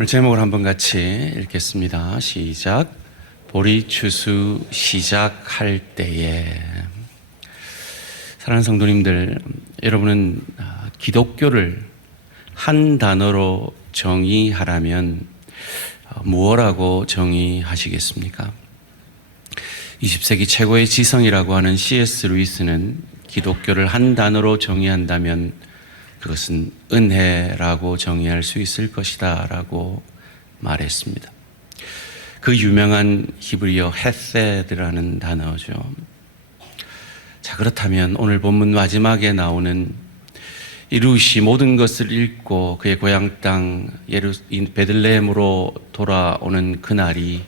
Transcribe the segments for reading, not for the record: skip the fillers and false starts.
오늘 제목을 한번 같이 읽겠습니다. 시작. 보리추수 시작할 때에. 사랑하는 성도님들, 여러분은 기독교를 한 단어로 정의하라면 무엇라고 정의하시겠습니까? 20세기 최고의 지성이라고 하는 C.S. 루이스는 기독교를 한 단어로 정의한다면 그것은 은혜라고 정의할 수 있을 것이다 라고 말했습니다. 그 유명한 히브리어 헤세드라는 단어죠. 자, 그렇다면 오늘 본문 마지막에 나오는 이 룻이 모든 것을 잃고 그의 고향 땅 베들레헴으로 돌아오는 그날이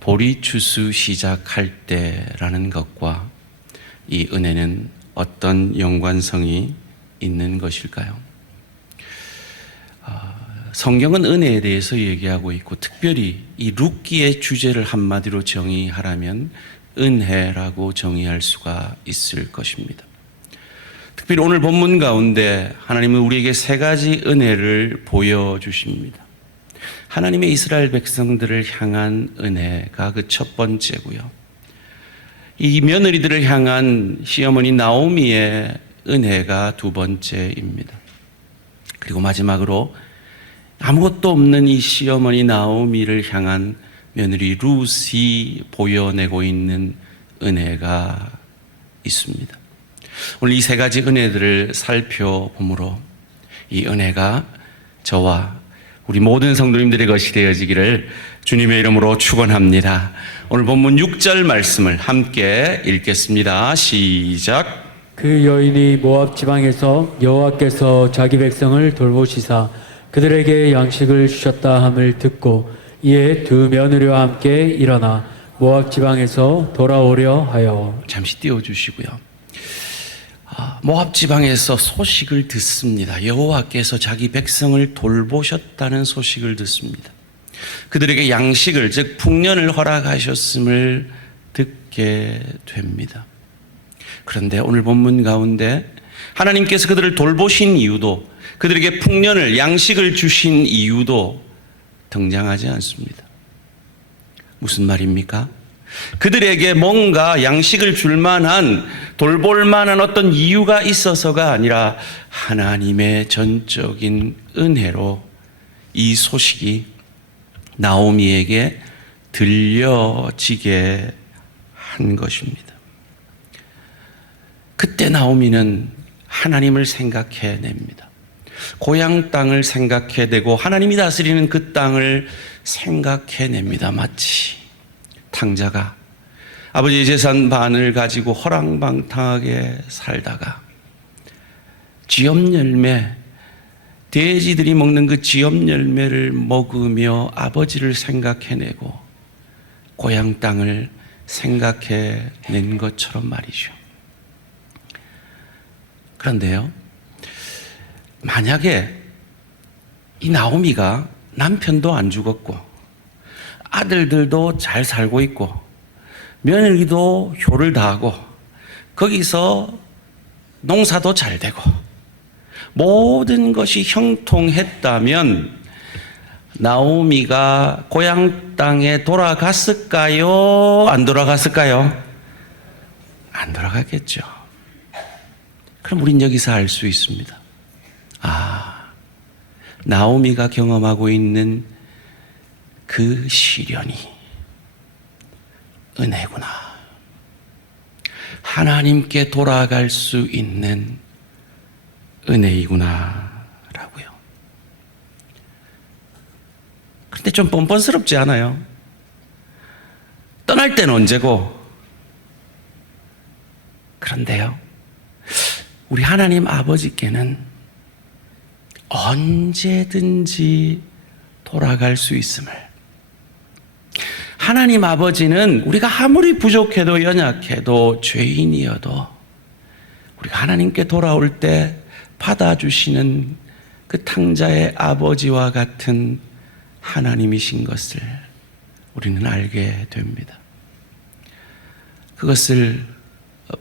보리추수 시작할 때라는 것과 이 은혜는 어떤 연관성이 있는 것일까요? 성경은 은혜에 대해서 얘기하고 있고 특별히 이 룻기의 주제를 한마디로 정의하라면 은혜라고 정의할 수가 있을 것입니다. 특별히 오늘 본문 가운데 하나님은 우리에게 세 가지 은혜를 보여주십니다. 하나님의 이스라엘 백성들을 향한 은혜가 그 첫 번째고요. 이 며느리들을 향한 시어머니 나오미의 은혜가 두 번째입니다. 그리고 마지막으로 아무것도 없는 이 시어머니 나오미를 향한 며느리 룻이 보여내고 있는 은혜가 있습니다. 오늘 이 세 가지 은혜들을 살펴보므로 이 은혜가 저와 우리 모든 성도님들의 것이 되어지기를 주님의 이름으로 축원합니다. 오늘 본문 6절 말씀을 함께 읽겠습니다. 시작. 그 여인이 모압 지방에서 여호와께서 자기 백성을 돌보시사 그들에게 양식을 주셨다 함을 듣고 이에 두 며느리와 함께 일어나 모압 지방에서 돌아오려 하여. 잠시 띄워주시고요. 모압 지방에서 소식을 듣습니다. 여호와께서 자기 백성을 돌보셨다는 소식을 듣습니다. 그들에게 양식을, 즉 풍년을 허락하셨음을 듣게 됩니다. 그런데 오늘 본문 가운데 하나님께서 그들을 돌보신 이유도, 그들에게 풍년을, 양식을 주신 이유도 등장하지 않습니다. 무슨 말입니까? 그들에게 뭔가 양식을 줄 만한, 돌볼 만한 어떤 이유가 있어서가 아니라 하나님의 전적인 은혜로 이 소식이 나오미에게 들려지게 한 것입니다. 그때 나오미는 하나님을 생각해냅니다. 고향 땅을 생각해내고 하나님이 다스리는 그 땅을 생각해냅니다. 마치 탕자가 아버지의 재산 반을 가지고 허랑방탕하게 살다가 지엽열매, 돼지들이 먹는 그 지엽열매를 먹으며 아버지를 생각해내고 고향 땅을 생각해낸 것처럼 말이죠. 그런데요, 만약에 이 나오미가 남편도 안 죽었고 아들들도 잘 살고 있고 며느리도 효를 다하고 거기서 농사도 잘 되고 모든 것이 형통했다면 나오미가 고향 땅에 돌아갔을까요? 안 돌아갔을까요? 안 돌아갔겠죠. 그럼 우린 여기서 알 수 있습니다. 나오미가 경험하고 있는 그 시련이 은혜구나. 하나님께 돌아갈 수 있는 은혜이구나 라고요. 그런데 좀 뻔뻔스럽지 않아요? 떠날 때는 언제고? 그런데요, 우리 하나님 아버지께는 언제든지 돌아갈 수 있음을, 하나님 아버지는 우리가 아무리 부족해도 연약해도 죄인이어도 우리가 하나님께 돌아올 때 받아주시는 그 탕자의 아버지와 같은 하나님이신 것을 우리는 알게 됩니다. 그것을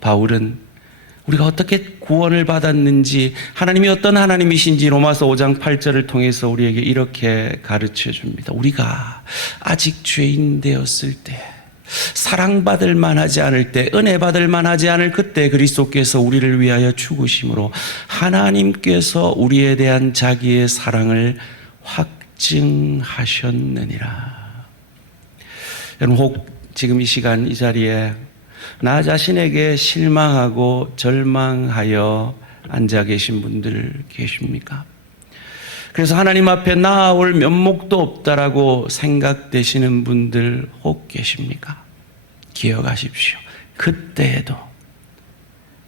바울은 우리가 어떻게 구원을 받았는지, 하나님이 어떤 하나님이신지 로마서 5장 8절을 통해서 우리에게 이렇게 가르쳐 줍니다. 우리가 아직 죄인 되었을 때, 사랑받을 만하지 않을 때, 은혜 받을 만하지 않을 그때 그리스도께서 우리를 위하여 죽으심으로 하나님께서 우리에 대한 자기의 사랑을 확증하셨느니라. 여러분, 혹 지금 이 시간 이 자리에 나 자신에게 실망하고 절망하여 앉아 계신 분들 계십니까? 그래서 하나님 앞에 나아올 면목도 없다라고 생각되시는 분들 혹 계십니까? 기억하십시오. 그때에도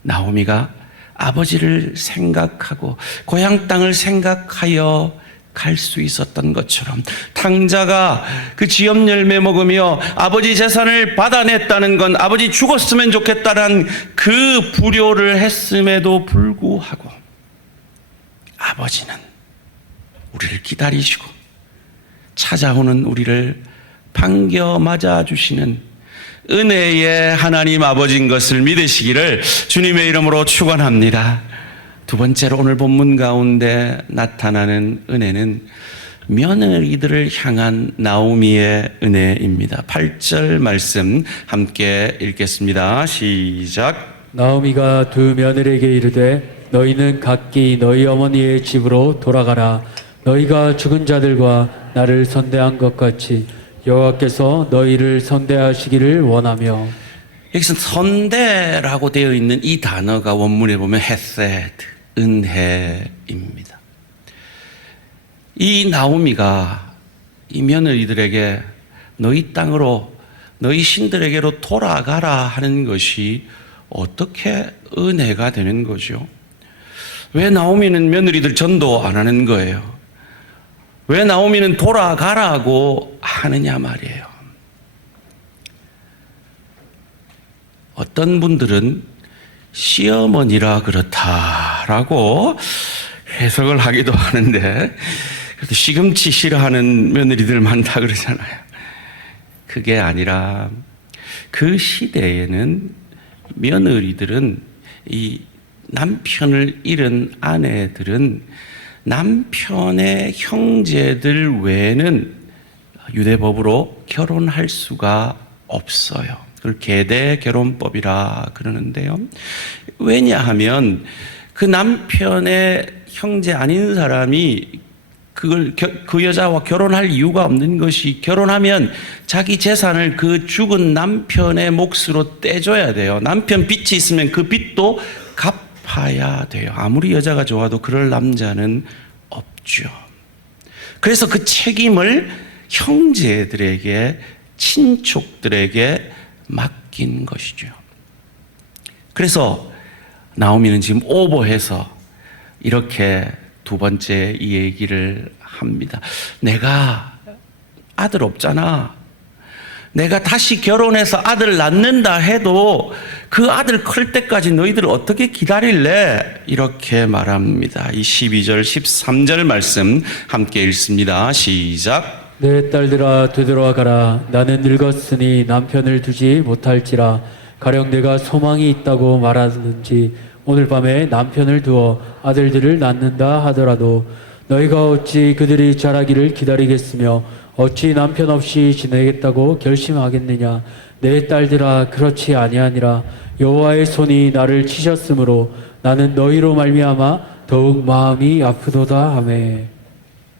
나오미가 아버지를 생각하고 고향 땅을 생각하여 갈 수 있었던 것처럼 탕자가 그 지엽 열매 먹으며 아버지 재산을 받아냈다는 건 아버지 죽었으면 좋겠다는 그 불효를 했음에도 불구하고 아버지는 우리를 기다리시고 찾아오는 우리를 반겨 맞아주시는 은혜의 하나님 아버지인 것을 믿으시기를 주님의 이름으로 축원합니다. 두 번째로 오늘 본문 가운데 나타나는 은혜는 며느리들을 향한 나오미의 은혜입니다. 8절 말씀 함께 읽겠습니다. 시작. 나오미가 두 며느리에게 이르되 너희는 각기 너희 어머니의 집으로 돌아가라. 너희가 죽은 자들과 나를 선대한 것 같이 여호와께서 너희를 선대하시기를 원하며. 여기서 선대라고 되어 있는 이 단어가 원문에 보면 헤세드, 은혜입니다. 이 나오미가 이 며느리들에게 너희 땅으로, 너희 신들에게로 돌아가라 하는 것이 어떻게 은혜가 되는 거죠? 왜 나오미는 며느리들 전도 안 하는 거예요? 왜 나오미는 돌아가라고 하느냐 말이에요. 어떤 분들은 시어머니라 그렇다라고 해석을 하기도 하는데, 시금치 싫어하는 며느리들 많다 그러잖아요. 그게 아니라 그 시대에는 며느리들은, 이 남편을 잃은 아내들은 남편의 형제들 외에는 유대법으로 결혼할 수가 없어요. 그걸 계대 결혼법이라 그러는데요. 왜냐하면 그 남편의 형제 아닌 사람이 그 여자와 결혼할 이유가 없는 것이, 결혼하면 자기 재산을 그 죽은 남편의 몫으로 떼줘야 돼요. 남편 빚이 있으면 그 빚도 갚아야 돼요. 아무리 여자가 좋아도 그럴 남자는 없죠. 그래서 그 책임을 형제들에게, 친족들에게 맡긴 것이죠. 그래서 나오미는 지금 오버해서 이렇게 두 번째 이 얘기를 합니다. 내가 아들 없잖아. 내가 다시 결혼해서 아들 낳는다 해도 그 아들 클 때까지 너희들 어떻게 기다릴래? 이렇게 말합니다. 이 12절, 13절 말씀 함께 읽습니다. 시작. 내 딸들아 되돌아가라. 나는 늙었으니 남편을 두지 못할지라. 가령 내가 소망이 있다고 말하든지 오늘 밤에 남편을 두어 아들들을 낳는다 하더라도 너희가 어찌 그들이 자라기를 기다리겠으며 어찌 남편 없이 지내겠다고 결심하겠느냐. 내 딸들아 그렇지 아니하니라. 여호와의 손이 나를 치셨으므로 나는 너희로 말미암아 더욱 마음이 아프도다 하매.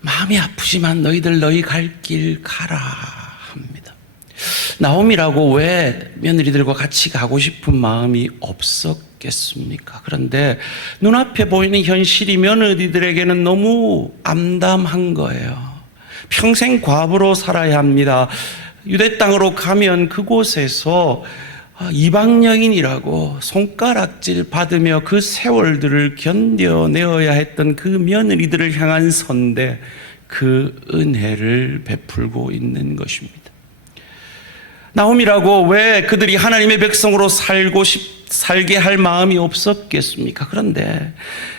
마음이 아프지만 너희들 너희 갈 길 가라 합니다. 나오미라고 왜 며느리들과 같이 가고 싶은 마음이 없었겠습니까? 그런데 눈앞에 보이는 현실이 며느리들에게는 너무 암담한 거예요. 평생 과부로 살아야 합니다. 유대 땅으로 가면 그곳에서 이방여인이라고 손가락질 받으며 그 세월들을 견뎌내어야 했던 그 며느리들을 향한 선대, 그 은혜를 베풀고 있는 것입니다. 나오미라고 왜 그들이 하나님의 백성으로 살게 할 마음이 없었겠습니까? 그런데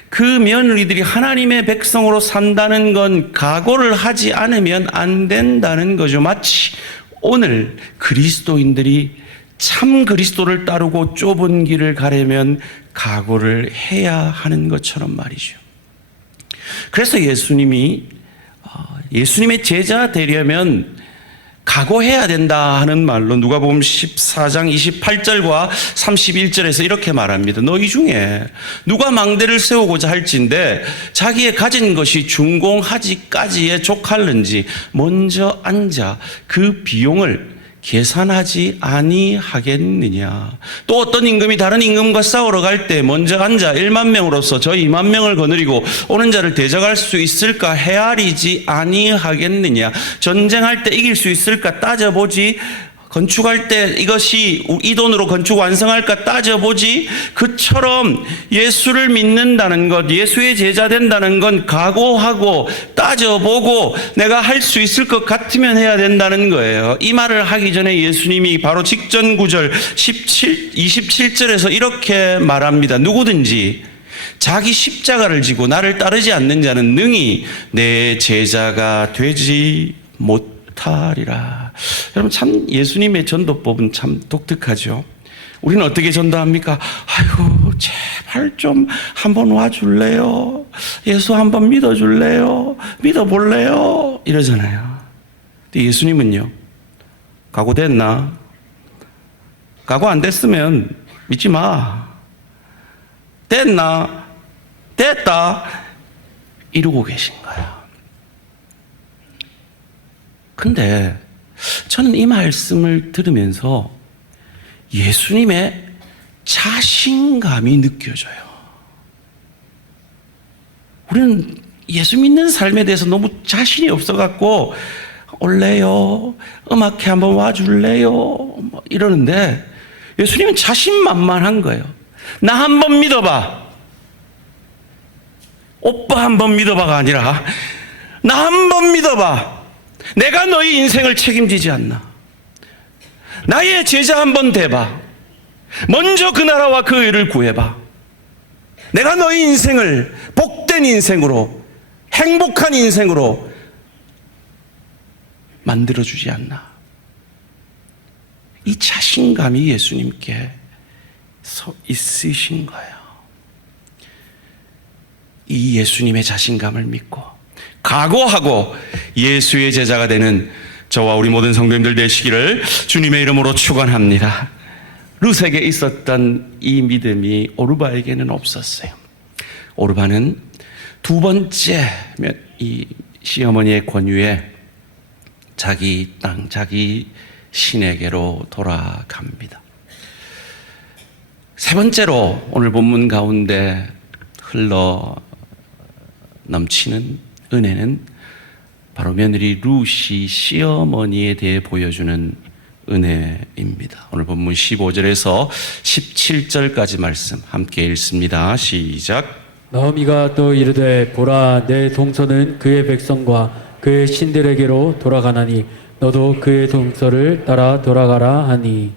그 며느리들이 하나님의 백성으로 산다는 건 각오를 하지 않으면 안 된다는 거죠. 마치 오늘 그리스도인들이 참 그리스도를 따르고 좁은 길을 가려면 각오를 해야 하는 것처럼 말이죠. 그래서 예수님이 예수님의 제자 되려면 각오해야 된다 하는 말로 누가복음 14장 28절과 31절에서 이렇게 말합니다. 너희 중에 누가 망대를 세우고자 할진대 자기의 가진 것이 준공하기까지에 족할는지 먼저 앉아 그 비용을 계산하지 아니하겠느냐. 또 어떤 임금이 다른 임금과 싸우러 갈 때 먼저 앉아 1만 명으로서 저 2만 명을 거느리고 오는 자를 대적할 수 있을까 헤아리지 아니하겠느냐. 전쟁할 때 이길 수 있을까 따져보지. 건축할 때 이것이 이 돈으로 건축 완성할까 따져보지. 그처럼 예수를 믿는다는 것, 예수의 제자 된다는 건 각오하고 따져보고 내가 할 수 있을 것 같으면 해야 된다는 거예요. 이 말을 하기 전에 예수님이 바로 직전 구절 27절에서 이렇게 말합니다. 누구든지 자기 십자가를 지고 나를 따르지 않는 자는 능히 내 제자가 되지 못하리라. 여러분, 참 예수님의 전도법은 참 독특하죠. 우리는 어떻게 전도합니까? 아이고, 제발 좀 한번 와줄래요? 예수 한번 믿어줄래요? 믿어볼래요? 이러잖아요. 근데 예수님은요, 각오됐나? 각오 안 됐으면 믿지 마. 됐나? 됐다. 이러고 계신 거야. 근데 저는 이 말씀을 들으면서 예수님의 자신감이 느껴져요. 우리는 예수 믿는 삶에 대해서 너무 자신이 없어갖고 올래요? 음악회 한번 와줄래요? 뭐 이러는데 예수님은 자신만만한 거예요. 나 한번 믿어봐. 오빠 한번 믿어봐가 아니라 나 한번 믿어봐. 내가 너희 인생을 책임지지 않나. 나의 제자 한번 돼봐. 먼저 그 나라와 그 의를 구해봐. 내가 너희 인생을 복된 인생으로, 행복한 인생으로 만들어주지 않나. 이 자신감이 예수님께 있으신 거예요. 이 예수님의 자신감을 믿고 각오하고 예수의 제자가 되는 저와 우리 모든 성도님들 되시기를 주님의 이름으로 축원합니다. 룻에게 있었던 이 믿음이 오르바에게는 없었어요. 오르바는 두 번째 이 시어머니의 권유에 자기 땅, 자기 신에게로 돌아갑니다. 세 번째로 오늘 본문 가운데 흘러 넘치는 은혜는 바로 며느리 룻이 시어머니에 대해 보여주는 은혜입니다. 오늘 본문 15절에서 17절까지 말씀 함께 읽습니다. 시작. 나오미가 또 이르되 보라 내 동서는 그의 백성과 그의 신들에게로 돌아가나니 너도 그의 동서를 따라 돌아가라 하니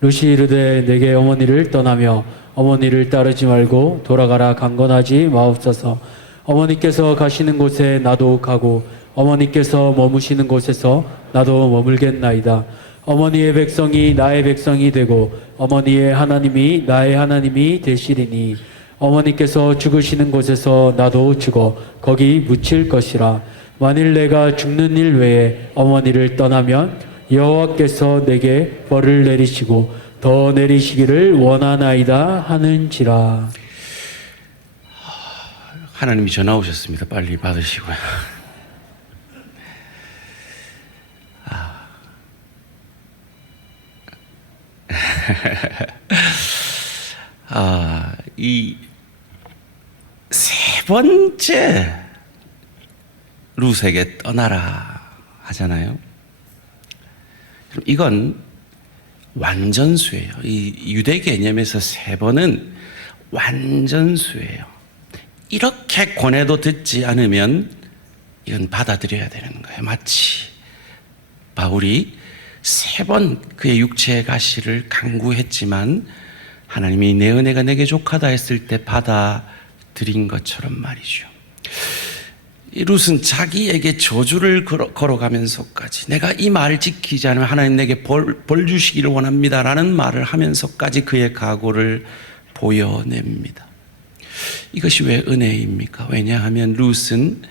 룻이 이르되 내게 어머니를 떠나며 어머니를 따르지 말고 돌아가라 강건하지 마옵소서. 어머니께서 가시는 곳에 나도 가고 어머니께서 머무시는 곳에서 나도 머물겠나이다. 어머니의 백성이 나의 백성이 되고 어머니의 하나님이 나의 하나님이 되시리니 어머니께서 죽으시는 곳에서 나도 죽어 거기 묻힐 것이라. 만일 내가 죽는 일 외에 어머니를 떠나면 여호와께서 내게 벌을 내리시고 더 내리시기를 원하나이다 하는지라. 하나님이 전화 오셨습니다. 빨리 받으시고요. 이 세 번째 룻에게 떠나라 하잖아요. 그럼 이건 완전수예요. 이 유대 개념에서 세 번은 완전수예요. 이렇게 권해도 듣지 않으면 이건 받아들여야 되는 거예요. 마치 바울이 세 번 그의 육체의 가시를 강구했지만 하나님이 내 은혜가 내게 족하다 했을 때 받아들인 것처럼 말이죠. 이 룻은 자기에게 저주를 걸어가면서까지 내가 이 말을 지키지 않으면 하나님 내게 벌 주시기를 원합니다라는 말을 하면서까지 그의 각오를 보여냅니다. 이것이 왜 은혜입니까? 왜냐하면 룻은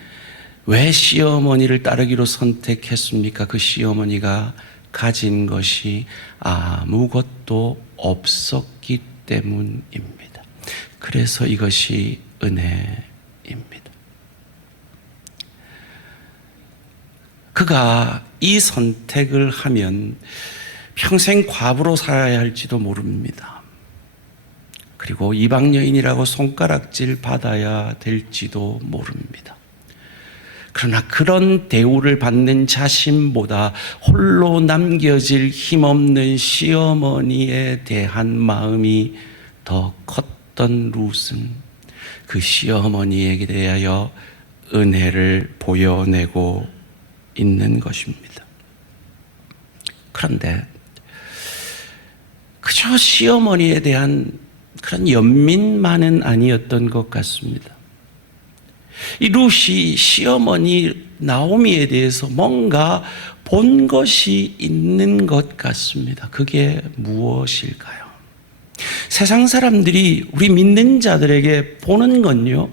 왜 시어머니를 따르기로 선택했습니까? 그 시어머니가 가진 것이 아무것도 없었기 때문입니다. 그래서 이것이 은혜입니다. 그가 이 선택을 하면 평생 과부로 살아야 할지도 모릅니다. 그리고 이방 여인이라고 손가락질 받아야 될지도 모릅니다. 그러나 그런 대우를 받는 자신보다 홀로 남겨질 힘없는 시어머니에 대한 마음이 더 컸던 룻은 그 시어머니에게 대하여 은혜를 보여내고 있는 것입니다. 그런데 그저 시어머니에 대한 그런 연민만은 아니었던 것 같습니다. 이 룻이 시어머니 나오미에 대해서 뭔가 본 것이 있는 것 같습니다. 그게 무엇일까요? 세상 사람들이 우리 믿는 자들에게 보는 건요,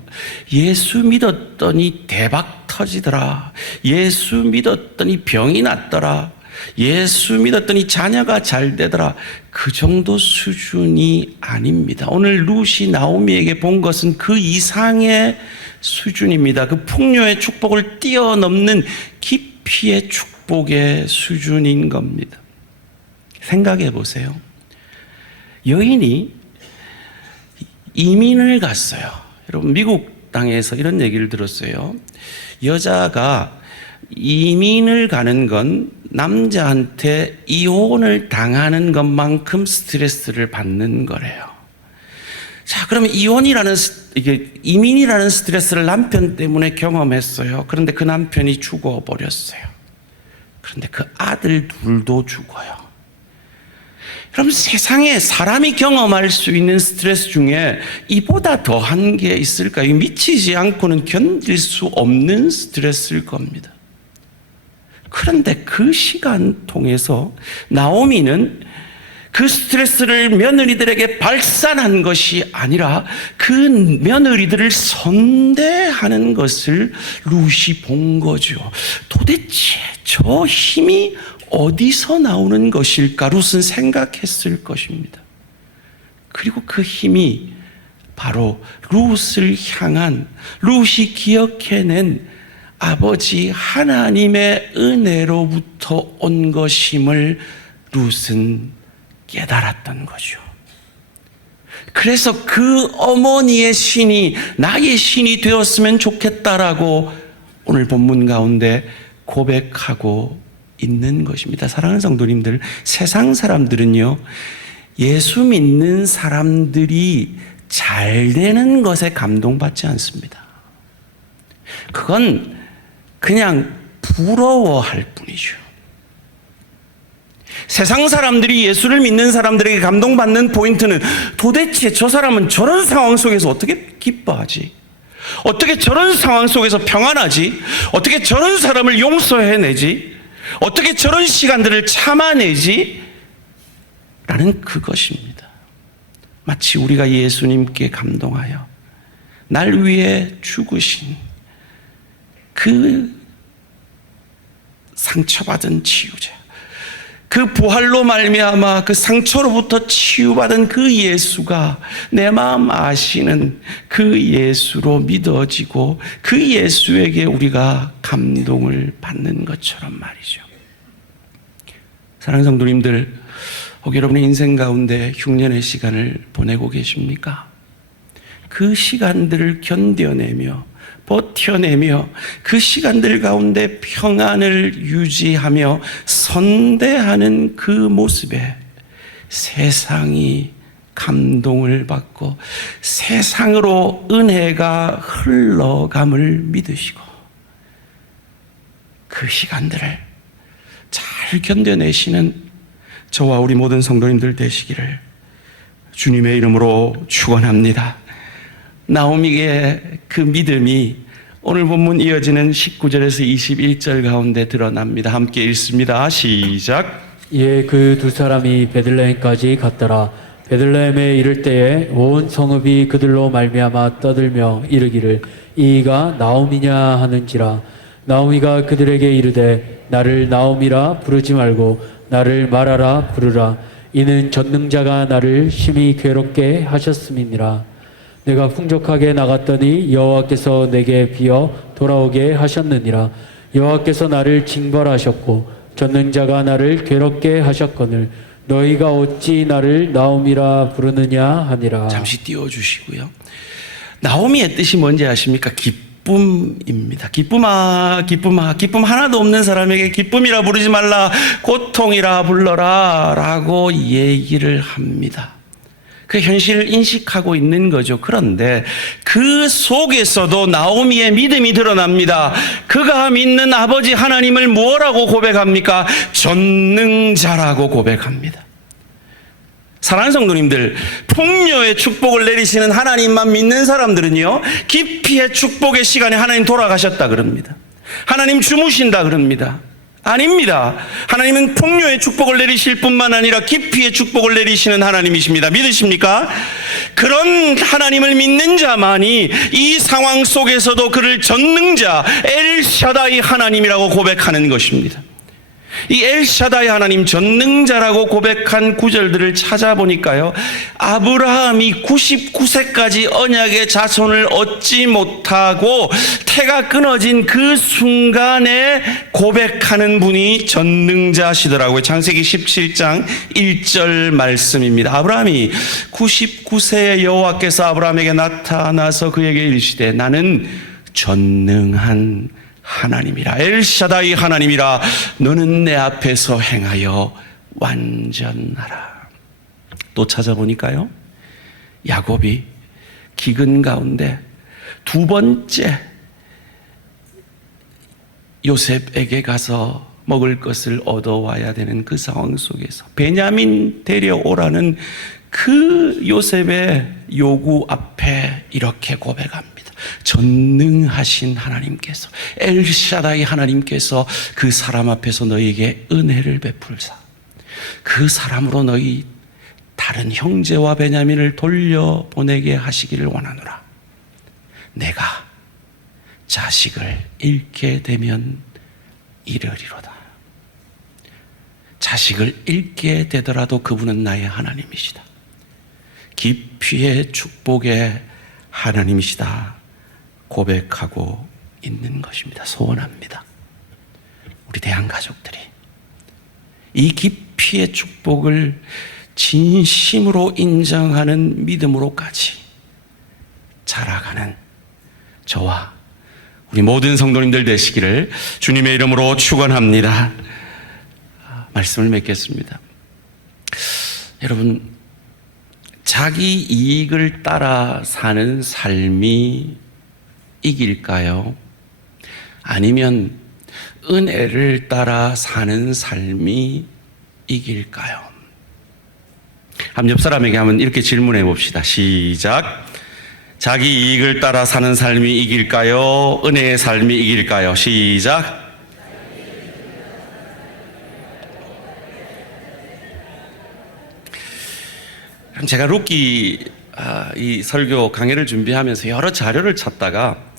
예수 믿었더니 대박 터지더라, 예수 믿었더니 병이 났더라, 예수 믿었더니 자녀가 잘 되더라, 그 정도 수준이 아닙니다. 오늘 룻이 나오미에게 본 것은 그 이상의 수준입니다. 그 풍요의 축복을 뛰어넘는 깊이의 축복의 수준인 겁니다. 생각해 보세요. 여인이 이민을 갔어요. 여러분, 미국 땅에서 이런 얘기를 들었어요. 여자가 이민을 가는 건 남자한테 이혼을 당하는 것만큼 스트레스를 받는 거래요. 자, 그러면 이민이라는 스트레스를 남편 때문에 경험했어요. 그런데 그 남편이 죽어버렸어요. 그런데 그 아들 둘도 죽어요. 그럼 세상에 사람이 경험할 수 있는 스트레스 중에 이보다 더한 게 있을까요? 미치지 않고는 견딜 수 없는 스트레스일 겁니다. 그런데 그 시간 통해서 나오미는 그 스트레스를 며느리들에게 발산한 것이 아니라 그 며느리들을 선대하는 것을 룻이 본 거죠. 도대체 저 힘이 어디서 나오는 것일까? 룻은 생각했을 것입니다. 그리고 그 힘이 바로 룻을 향한, 룻이 기억해낸 아버지 하나님의 은혜로부터 온 것임을 룻은 깨달았던 거죠. 그래서 그 어머니의 신이 나의 신이 되었으면 좋겠다라고 오늘 본문 가운데 고백하고 있는 것입니다. 사랑하는 성도님들, 세상 사람들은요, 예수 믿는 사람들이 잘 되는 것에 감동받지 않습니다. 그건 그냥 부러워할 뿐이죠. 세상 사람들이 예수를 믿는 사람들에게 감동받는 포인트는 도대체 저 사람은 저런 상황 속에서 어떻게 기뻐하지? 어떻게 저런 상황 속에서 평안하지? 어떻게 저런 사람을 용서해내지? 어떻게 저런 시간들을 참아내지? 라는 그것입니다. 마치 우리가 예수님께 감동하여 날 위해 죽으신 그 상처받은 치유자, 그 부활로 말미암아 그 상처로부터 치유받은 그 예수가 내 마음 아시는 그 예수로 믿어지고 그 예수에게 우리가 감동을 받는 것처럼 말이죠. 사랑하는 성도님들, 혹 여러분의 인생 가운데 흉년의 시간을 보내고 계십니까? 그 시간들을 견뎌내며 버텨내며 그 시간들 가운데 평안을 유지하며 선대하는 그 모습에 세상이 감동을 받고 세상으로 은혜가 흘러감을 믿으시고 그 시간들을 잘 견뎌내시는 저와 우리 모든 성도님들 되시기를 주님의 이름으로 축원합니다. 나오미의 그 믿음이 오늘 본문 이어지는 19절에서 21절 가운데 드러납니다. 함께 읽습니다. 시작. 예, 그 두 사람이 베들레헴까지 갔더라. 베들레헴에 이를 때에 온 성읍이 그들로 말미암아 떠들며 이르기를 이가 나옴이냐 하는지라. 나오미가 그들에게 이르되 나를 나옴이라 부르지 말고 나를 마라라 부르라. 이는 전능자가 나를 심히 괴롭게 하셨음이니라. 내가 풍족하게 나갔더니 여호와께서 내게 비어 돌아오게 하셨느니라. 여호와께서 나를 징벌하셨고 전능자가 나를 괴롭게 하셨거늘 너희가 어찌 나를 나옴이라 부르느냐 하니라. 잠시 띄워주시고요. 나오미의 뜻이 뭔지 아십니까? 기쁨입니다. 기쁨아, 기쁨아, 기쁨 하나도 없는 사람에게 기쁨이라 부르지 말라, 고통이라 불러라 라고 얘기를 합니다. 그 현실을 인식하고 있는 거죠. 그런데 그 속에서도 나오미의 믿음이 드러납니다. 그가 믿는 아버지 하나님을 뭐라고 고백합니까? 전능자라고 고백합니다. 사랑하는 성도님들, 풍요의 축복을 내리시는 하나님만 믿는 사람들은요, 기피의 축복의 시간에 하나님 돌아가셨다 그럽니다. 하나님 주무신다 그럽니다. 아닙니다. 하나님은 풍요의 축복을 내리실 뿐만 아니라 기피의 축복을 내리시는 하나님이십니다. 믿으십니까? 그런 하나님을 믿는 자만이 이 상황 속에서도 그를 전능자 엘샤다이 하나님이라고 고백하는 것입니다. 이 엘샤다이 하나님, 전능자라고 고백한 구절들을 찾아보니까요, 아브라함이 99세까지 언약의 자손을 얻지 못하고 태가 끊어진 그 순간에 고백하는 분이 전능자시더라고요. 창세기 17장 1절 말씀입니다. 아브라함이 99세에 여호와께서 아브라함에게 나타나서 그에게 이르시되 나는 전능한 하나님이라, 엘샤다이 하나님이라, 너는 내 앞에서 행하여 완전하라. 또 찾아보니까요, 야곱이 기근 가운데 두 번째 요셉에게 가서 먹을 것을 얻어와야 되는 그 상황 속에서 베냐민 데려오라는 그 요셉의 요구 앞에 이렇게 고백합니다. 전능하신 하나님께서, 엘샤다이 하나님께서 그 사람 앞에서 너희에게 은혜를 베풀사 그 사람으로 너희 다른 형제와 베냐민을 돌려보내게 하시기를 원하노라. 내가 자식을 잃게 되면 이르리로다. 자식을 잃게 되더라도 그분은 나의 하나님이시다. 기피의 축복의 하나님이시다 고백하고 있는 것입니다. 소원합니다. 우리 대한가족들이 이 기피의 축복을 진심으로 인정하는 믿음으로까지 자라가는 저와 우리 모든 성도님들 되시기를 주님의 이름으로 축원합니다. 말씀을 맺겠습니다. 여러분, 자기 이익을 따라 사는 삶이 이길까요? 아니면 은혜를 따라 사는 삶이 이길까요? 한번 옆 사람에게 한번 이렇게 질문해 봅시다. 시작. 자기 이익을 따라 사는 삶이 이길까요? 은혜의 삶이 이길까요? 시작. 제가 루키 이 설교 강해를 준비하면서 여러 자료를 찾다가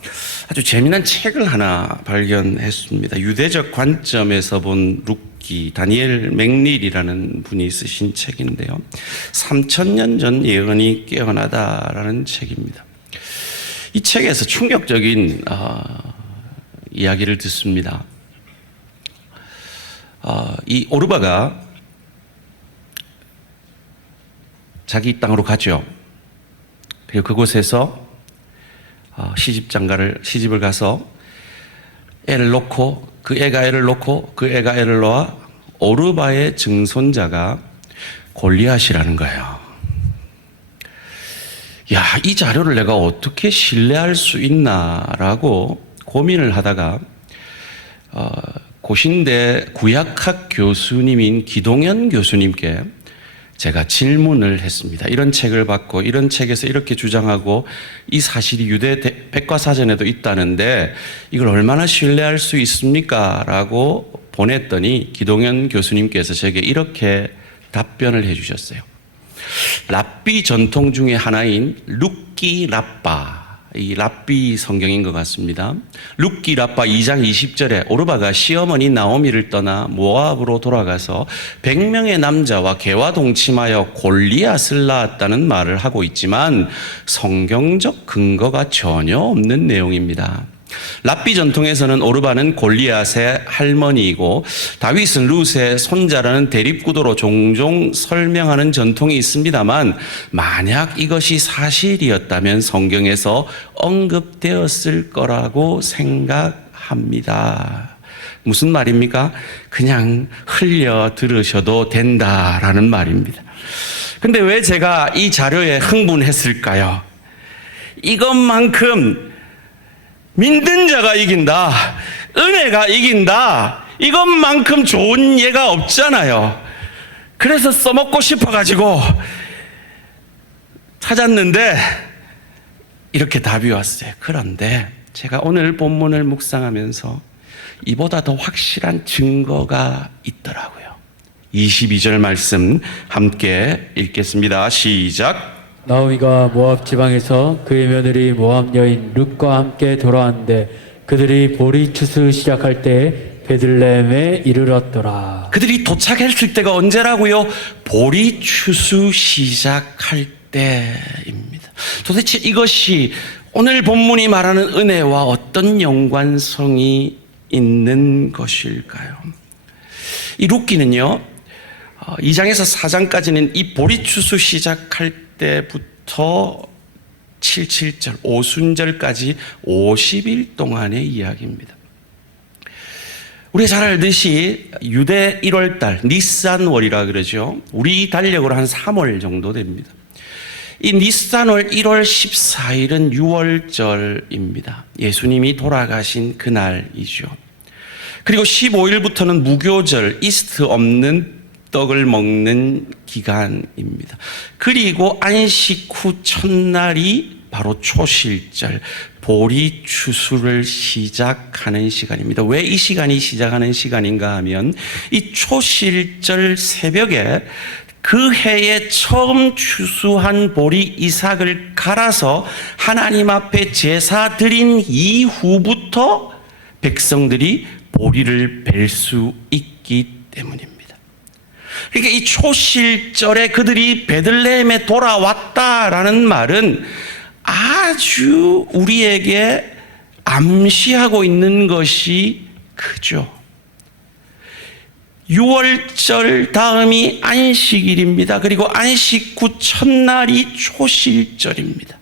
아주 재미난 책을 하나 발견했습니다. 유대적 관점에서 본 루키, 다니엘 맥닐이라는 분이 쓰신 책인데요, 3000년 전 예언이 깨어나다라는 책입니다. 이 책에서 충격적인 이야기를 듣습니다. 이 오르바가 자기 땅으로 가죠. 그리고 그곳에서 시집을 가서 애를 놓고, 그 애가 애를 놓고 그 애가 애를 놓아 오르바의 증손자가 골리앗이라는 거예요. 야, 이 자료를 내가 어떻게 신뢰할 수 있나라고 고민을 하다가 고신대 구약학 교수님인 기동현 교수님께 제가 질문을 했습니다. 이런 책을 받고 이런 책에서 이렇게 주장하고 이 사실이 유대 백과사전에도 있다는데 이걸 얼마나 신뢰할 수 있습니까? 라고 보냈더니 기동현 교수님께서 제게 이렇게 답변을 해주셨어요. 랍비 전통 중에 하나인 룻기 랍바, 이 랍비 성경인 것 같습니다. 룻기 랍바 2장 20절에 오르바가 시어머니 나오미를 떠나 모압으로 돌아가서 100명의 남자와 개와 동침하여 골리앗을 낳았다는 말을 하고 있지만 성경적 근거가 전혀 없는 내용입니다. 랍비 전통에서는 오르바는 골리앗의 할머니이고 다윗은 룻의 손자라는 대립구도로 종종 설명하는 전통이 있습니다만, 만약 이것이 사실이었다면 성경에서 언급되었을 거라고 생각합니다. 무슨 말입니까? 그냥 흘려 들으셔도 된다라는 말입니다. 근데 왜 제가 이 자료에 흥분했을까요? 이것만큼 믿는 자가 이긴다, 은혜가 이긴다, 이것만큼 좋은 예가 없잖아요. 그래서 써먹고 싶어가지고 찾았는데 이렇게 답이 왔어요. 그런데 제가 오늘 본문을 묵상하면서 이보다 더 확실한 증거가 있더라고요. 22절 말씀 함께 읽겠습니다. 시작. 나오미가 모압 지방에서 그의 며느리 모압 여인 룻과 함께 돌아왔는데 그들이 보리 추수 시작할 때 베들레헴에 이르렀더라. 그들이 도착했을 때가 언제라고요? 보리 추수 시작할 때입니다. 도대체 이것이 오늘 본문이 말하는 은혜와 어떤 연관성이 있는 것일까요? 이 룻기는요, 2장에서 4장까지는 이 보리 추수 시작할 때부터 77절, 오순절까지 50일 동안의 이야기입니다. 우리가 잘 알듯이 유대 1월달, 니산월이라 그러죠. 우리 달력으로 한 3월 정도 됩니다. 이 니산월 1월 14일은 유월절입니다. 예수님이 돌아가신 그날이죠. 그리고 15일부터는 무교절, 이스트 없는 떡을 먹는 기간입니다. 그리고 안식 후 첫날이 바로 초실절, 보리 추수를 시작하는 시간입니다. 왜 이 시간이 시작하는 시간인가 하면 이 초실절 새벽에 그 해에 처음 추수한 보리 이삭을 갈아서 하나님 앞에 제사 드린 이후부터 백성들이 보리를 벨 수 있기 때문입니다. 그러니까 이 초실절에 그들이 베들레헴에 돌아왔다라는 말은 아주 우리에게 암시하고 있는 것이 크죠. 6월절 다음이 안식일입니다. 그리고 안식 후 첫날이 초실절입니다.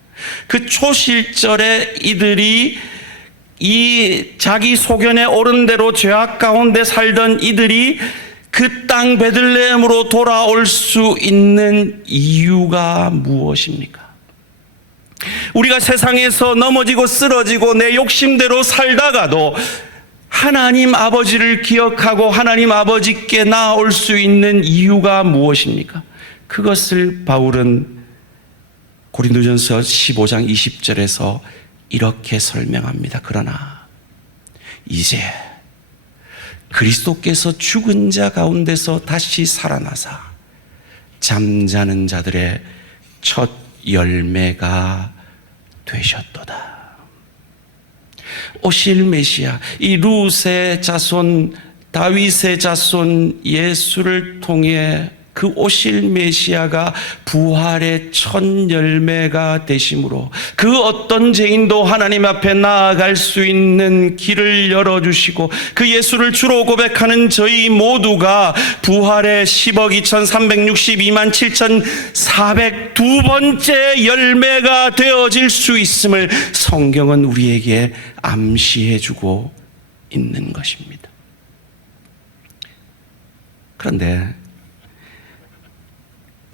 그 초실절에 이들이 이 자기 소견에 오른 대로 죄악 가운데 살던 이들이 그 땅 베들레헴으로 돌아올 수 있는 이유가 무엇입니까? 우리가 세상에서 넘어지고 쓰러지고 내 욕심대로 살다가도 하나님 아버지를 기억하고 하나님 아버지께 나아올 수 있는 이유가 무엇입니까? 그것을 바울은 고린도전서 15장 20절에서 이렇게 설명합니다. 그러나 이제 그리스도께서 죽은 자 가운데서 다시 살아나사 잠자는 자들의 첫 열매가 되셨도다. 오실 메시아, 이 룻의 자손, 다윗의 자손 예수를 통해 그 오실 메시아가 부활의 첫 열매가 되심으로 그 어떤 죄인도 하나님 앞에 나아갈 수 있는 길을 열어주시고 그 예수를 주로 고백하는 저희 모두가 부활의 10억 2362만 7402번째 열매가 되어질 수 있음을 성경은 우리에게 암시해주고 있는 것입니다. 그런데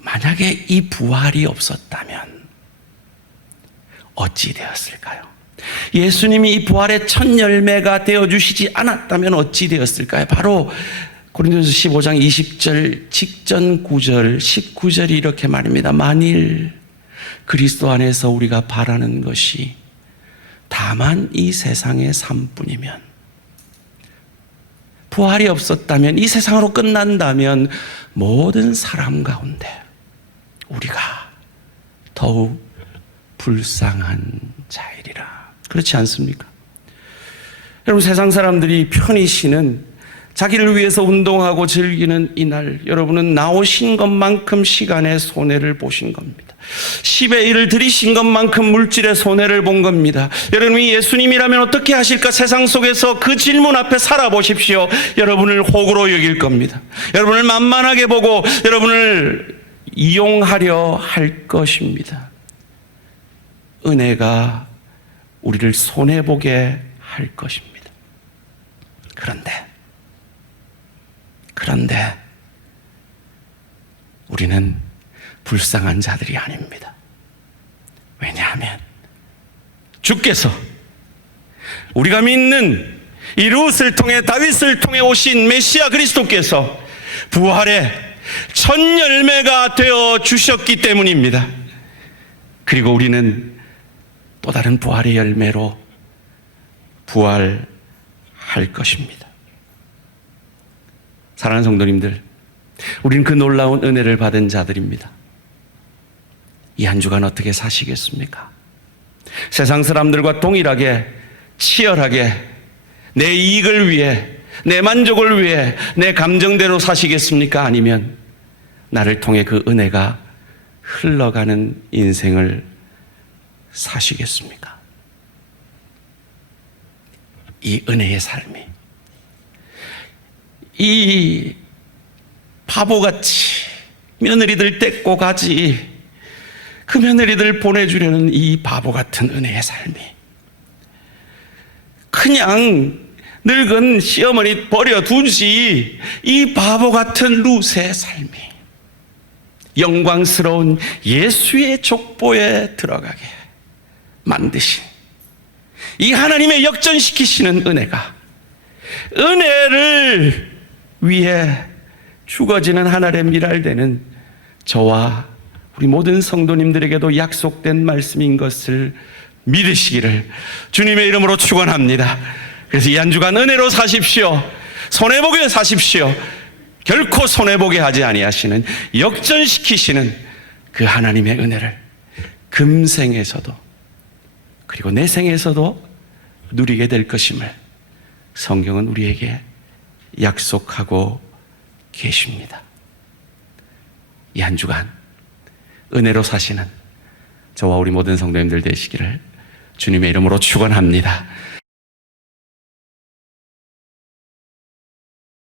만약에 이 부활이 없었다면 어찌 되었을까요? 예수님이 이 부활의 첫 열매가 되어주시지 않았다면 어찌 되었을까요? 바로 고린도전서 15장 20절 직전 구절 19절이 이렇게 말입니다. 만일 그리스도 안에서 우리가 바라는 것이 다만 이 세상의 삶뿐이면, 부활이 없었다면, 이 세상으로 끝난다면 모든 사람 가운데 우리가 더욱 불쌍한 자이리라. 그렇지 않습니까? 여러분, 세상 사람들이 편히 쉬는, 자기를 위해서 운동하고 즐기는 이날, 여러분은 나오신 것만큼 시간의 손해를 보신 겁니다. 10의 1을 들이신 것만큼 물질의 손해를 본 겁니다. 여러분이 예수님이라면 어떻게 하실까? 세상 속에서 그 질문 앞에 살아보십시오. 여러분을 호구로 여길 겁니다. 여러분을 만만하게 보고 여러분을 이용하려 할 것입니다. 은혜가 우리를 손해보게 할 것입니다. 그런데 우리는 불쌍한 자들이 아닙니다. 왜냐하면 주께서 우리가 믿는 이 룻을 통해, 다윗을 통해 오신 메시아 그리스도께서 부활의 첫 열매가 되어 주셨기 때문입니다. 그리고 우리는 또 다른 부활의 열매로 부활할 것입니다. 사랑하는 성도님들, 우리는 그 놀라운 은혜를 받은 자들입니다. 이 한 주간 어떻게 사시겠습니까? 세상 사람들과 동일하게 치열하게 내 이익을 위해, 내 만족을 위해, 내 감정대로 사시겠습니까? 아니면 나를 통해 그 은혜가 흘러가는 인생을 사시겠습니까? 이 은혜의 삶이, 이 바보같이 며느리들 떼고 가지, 그 며느리들 보내주려는 이 바보 같은 은혜의 삶이, 그냥 늙은 시어머니 버려두지 이 바보 같은 룻의 삶이 영광스러운 예수의 족보에 들어가게 만드신 이 하나님의 역전시키시는 은혜가, 은혜를 위해 죽어지는 하늘의 미랄되는 저와 우리 모든 성도님들에게도 약속된 말씀인 것을 믿으시기를 주님의 이름으로 축원합니다. 그래서 이 한 주간 은혜로 사십시오. 손해보게 사십시오. 결코 손해보게 하지 아니하시는, 역전시키시는 그 하나님의 은혜를 금생에서도 그리고 내생에서도 누리게 될 것임을 성경은 우리에게 약속하고 계십니다. 이 한 주간 은혜로 사시는 저와 우리 모든 성도님들 되시기를 주님의 이름으로 축원합니다.